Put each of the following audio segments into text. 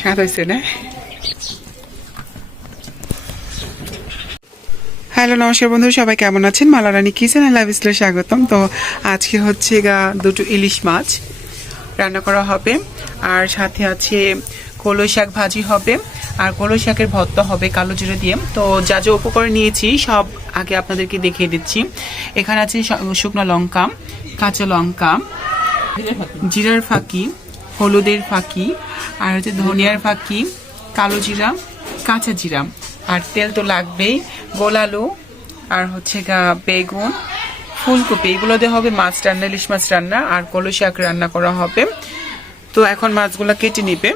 স্বাদ হয়েছে না? হ্যালো নমস্কার বন্ধু, সবাই কেমন আছেন? মালারানী কিচেন এন্ড লাইফস্টাইলে স্বাগতম। তো আজকে হচ্ছে দুটো ইলিশ মাছ রান্না করা হবে, আর সাথে আছে কলই শাক ভাজি হবে, আর কলই শাকের ভর্তা হবে কালো জিরা দিয়ে। তো যা যা উপকরণ নিয়েছি সব আগে আপনাদেরকে দেখিয়ে দিচ্ছি। এখানে আছে শুকনো লঙ্কা, কাঁচা লঙ্কা, জিরার ফাঁকি, হলুদের ফাঁকি, আর হচ্ছে ধনিয়ার ফাঁকি, কালো জিরা, কাঁচা জিরা, আর তেল তো লাগবেই, গোলালু, আর হচ্ছে বেগুন, ফুলকপি। এগুলো দিয়ে হবে মাছ রান্না, ইলিশ মাছ রান্না, আর কলই শাক রান্না করা হবে। তো এখন মাছগুলো কেটে নিবে।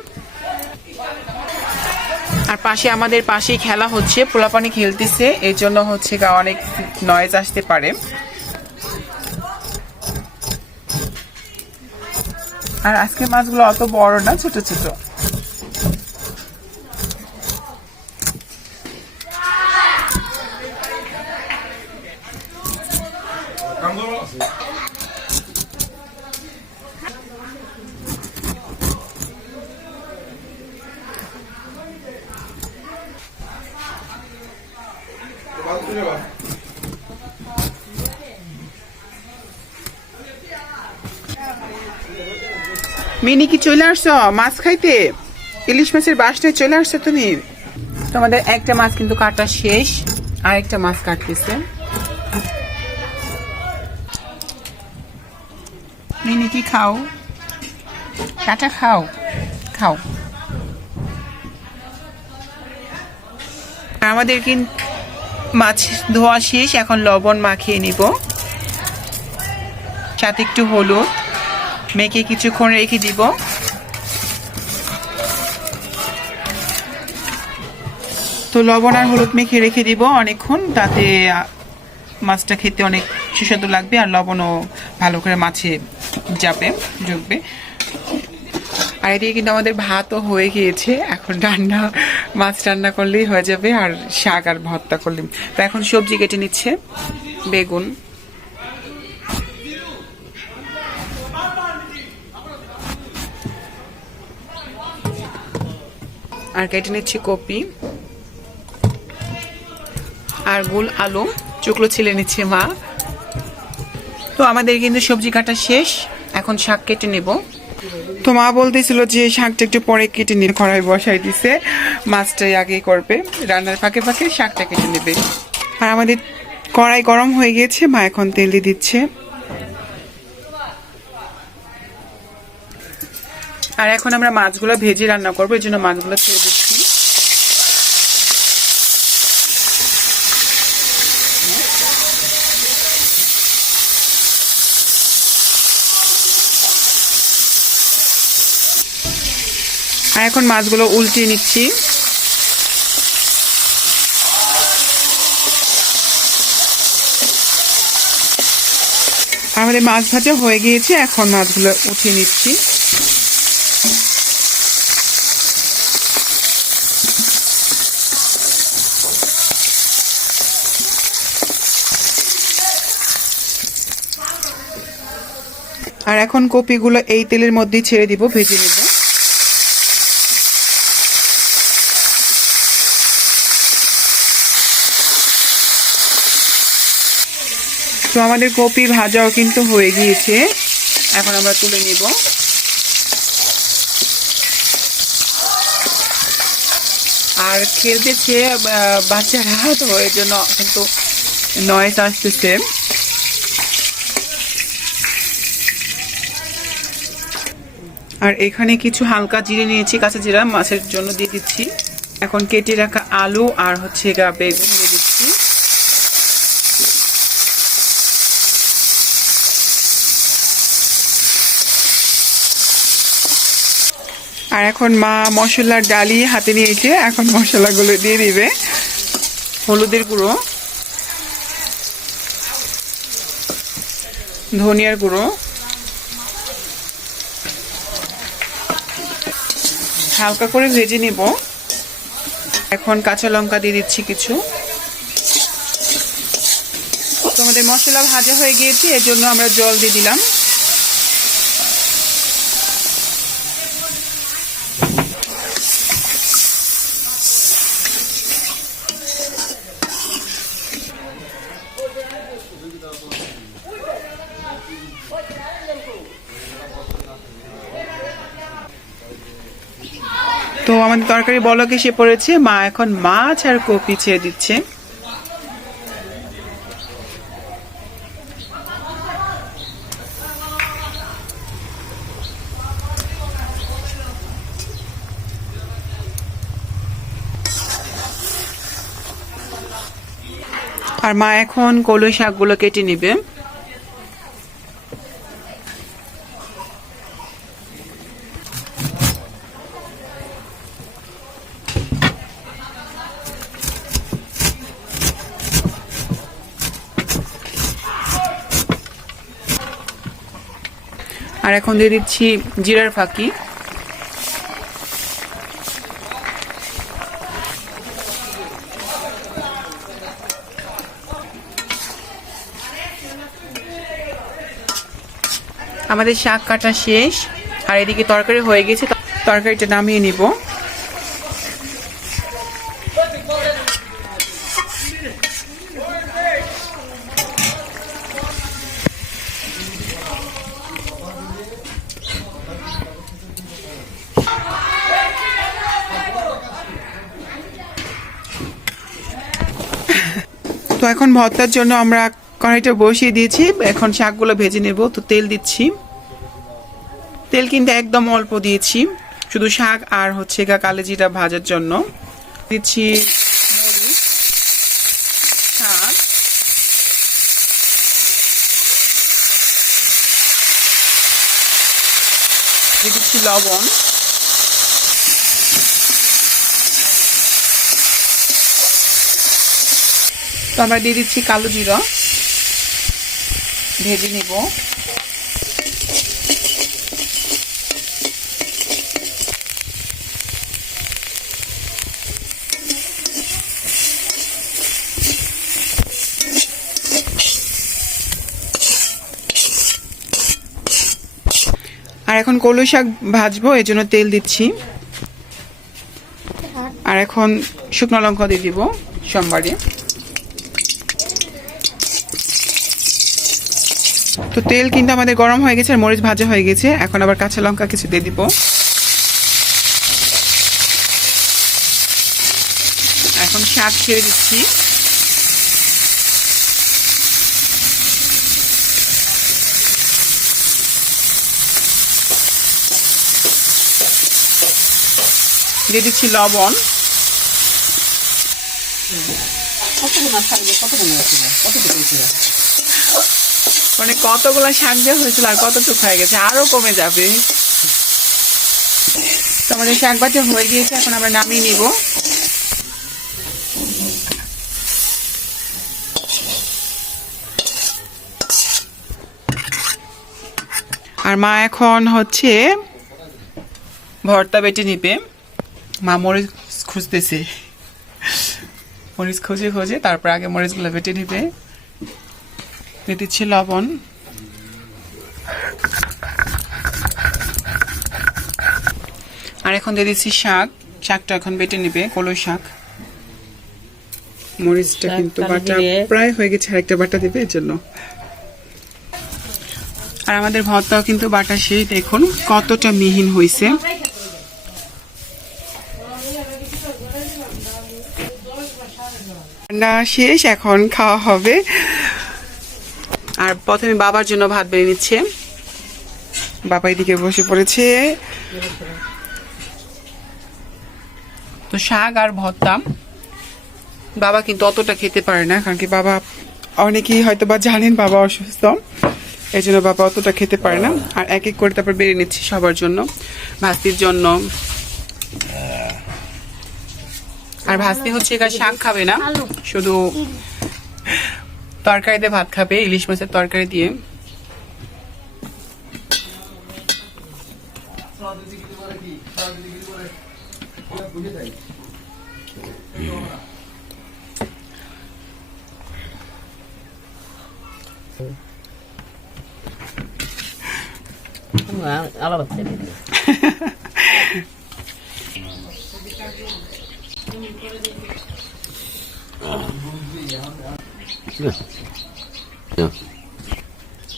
আর পাশে আমাদের পাশেই খেলা হচ্ছে, পোলাপানি খেলতেছে, এই জন্য হচ্ছে অনেক নয়েজ আসতে পারে। আর আজকে মাছগুলো অত বড় না, ছোট ছোট। মিনি কি চলে আসছো মাছ খাইতে? ইলিশ মাছের বাসটায় চলে আসছো তুমি? তোমাদের একটা মাছ কিন্তু কাটা শেষ, আর একটা মাছ কাটতেছে। মিনি কি খাও? কাটা খাও, খাও। আমাদের কিন্তু মাছ ধোয়া শেষ, এখন লবণ মাখিয়ে নিব, সাথে একটু হলুদ মেখে কিছুক্ষণ রেখে দিব। তো লবণ আর হলুদ মেখে রেখে দিব অনেকক্ষণ, তাতে মাছটা খেতে অনেক সুস্বাদু লাগবে, আর লবণও ভালো করে মাছে যাবে, ঢুকবে। আর এদিকে কিন্তু আমাদের ভাতও হয়ে গিয়েছে, এখন রান্না, মাছ রান্না করলেই হয়ে যাবে, আর শাক আর ভর্তা করলে। তো এখন সবজি কেটে নিচ্ছে, বেগুন, আর কেটে নিচ্ছি কপি, আর গোল আলু চুকলো ছিলে নিচ্ছে মা। তো আমাদের কিন্তু সবজি কাটা শেষ, এখন শাক কেটে নেব। তো মা বলতেছিল যে শাকটা একটু পরে কেটে নিয়ে কড়াই বসাই দিছে, মাছটাই আগে করবে, রান্নার ফাঁকে ফাঁকে শাকটা কেটে নেবে। আর আমাদের কড়াই গরম হয়ে গিয়েছে, মা এখন তেল দিয়ে দিচ্ছে। আর এখন আমরা মাছগুলো ভেজে রান্না করবো, এই জন্য মাছগুলো ছেড়ে দিচ্ছি। আর এখন মাছগুলো উল্টিয়ে নিচ্ছি। আমাদের মাছ ভাজা হয়ে গিয়েছে, এখন মাছগুলো উঠিয়ে নিচ্ছি। আর এখন কপিগুলো এই তেলের মধ্যেই ছেড়ে দিব, ভেজে নেব। তো আমাদের কপি ভাজাও কিন্তু হয়ে গিয়েছে, এখন আমরা তুলে নিব। আর খেলতেছে বাচ্চারা, তো এর জন্য কিন্তু নয়েজ আসতেছে। আর এখানে কিছু হালকা জিরে নিয়েছি, কাঁচা জিরা, মাছের জন্য দিয়ে দিচ্ছি। এখন কেটে রাখা আলু আর হচ্ছে বেগুন দিয়ে দিচ্ছি। আর এখন মা মশলার ডালি হাতে নিয়েছে, এখন মশলাগুলো দিয়ে দিবে। হলুদের গুঁড়ো, ধনিয়ার গুঁড়ো, হালকা করে ভেজে নিব। এখন কাঁচা লঙ্কা দিয়ে দিচ্ছি কিছু। তো আমাদের মশলা ভাজা হয়ে গিয়েছে, এর জন্য আমরা জল দিয়ে দিলাম। তো আমাদের তরকারি বলক এসে পড়েছে, মা এখন মাছ আর কপি ছেড়ে দিচ্ছে। আর মা এখন কলই শাকগুলো কেটে নিবে। আর এখন দিয়ে দিচ্ছি জিরার ফাঁকি। আমাদের শাক কাটা শেষ, আর এদিকে তরকারি হয়ে গেছে, তরকারিটা নামিয়ে নিব। তো এখন ভর্তার জন্য আমরা কড়াইটা বসিয়ে দিয়েছি, এখন শাকগুলো ভেজে নেব। তো তেল দিচ্ছি, তেল কিন্তু একদম অল্প দিয়েছি, শুধু শাক আর হচ্ছে কালোজিরা ভাজার জন্য। দিচ্ছি মরিচ, শাক, দিচ্ছি লবণ, তো আমরা দিয়ে দিচ্ছি কালো জিরা, ভেজে নিব। আর এখন কলই শাক ভাজবো, এই জন্য তেল দিচ্ছি। আর এখন শুকনো লঙ্কা দিয়ে দিব সোমবারে। তো তেল কিন্তু আমাদের গরম হয়ে গেছে আর মরিচ ভাজা হয়ে গেছে, এখন আবার কাঁচা লঙ্কা কিছু দিয়ে দিব। এখন শাক ছেড়ে দিচ্ছি। দিয়ে দিচ্ছি লবণ। মানে কতগুলো শাক দেওয়া হয়েছিল আর কতটুকু হয়ে গেছে, আরো কমে যাবে। তো আমাদের শাক ভাজা হয়ে গিয়েছে, এখন আমরা নামিয়ে নিব। আর মা এখন হচ্ছে ভর্তা বেটে নিবে। মা মরিচ খুঁজতেছে, মরিচ খুঁজে খুঁজে তারপর আগে মরিচগুলো বেটে নিবে। দিয়ে দিচ্ছি লবণ, আর এখন দিয়ে দিচ্ছি শাক। শাকটা এখন বেটে নিবে, কলই শাক। মরিচটা কিন্তু বাটা প্রায় হয়ে গেছে, আরেকটা বাটা দিবে এর জন্য। আর আমাদের ভর্তাও কিন্তু বাটা শেষ, দেখুন কতটা মিহিন হয়েছে। রান্না শেষ, এখন খাওয়া হবে। আর প্রথমে বাবার জন্য ভাত বেড়ে নিচ্ছে, বাবা এদিকে বসে পড়েছে। তো শাক আর ভর্তা, বাবা কিন্তু অতটা খেতে পারে না, কারণ কি বাবা, অনেকেই হয়তো বা জানেন বাবা অসুস্থ, এই জন্য বাবা অতটা খেতে পারে না। আর এক এক করে তারপর বেড়ে নিচ্ছি সবার জন্য, ভাস্তির জন্য। আর ভাস্তি হচ্ছে শাক খাবে না, শুধু তরকারি দিয়ে ভাত খাবে, ইলিশ মাছের তরকারি দিয়ে।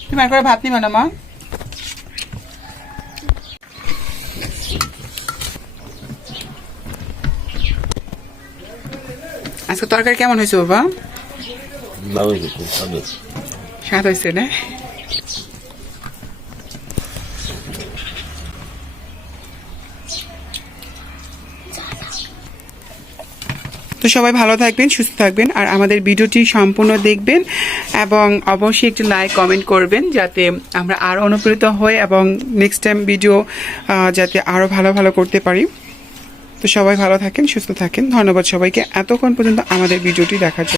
তুমি একবার ভাত নিবা না মা? আজকে তরকারি কেমন হয়েছে বাবা? ভালো হয়েছে, খুব স্বাদ। স্বাদ হয়েছে না? তো সবাই ভালো থাকবেন, সুস্থ থাকবেন, আর আমাদের ভিডিওটি সম্পূর্ণ দেখবেন এবং অবশ্যই একটু লাইক কমেন্ট করবেন যাতে আমরা আরও অনুপ্রেরিত হই এবং নেক্সট টাইম ভিডিও যাতে আরও ভালো ভালো করতে পারি। তো সবাই ভালো থাকেন, সুস্থ থাকেন। ধন্যবাদ সবাইকে এতক্ষণ পর্যন্ত আমাদের ভিডিওটি দেখার জন্য।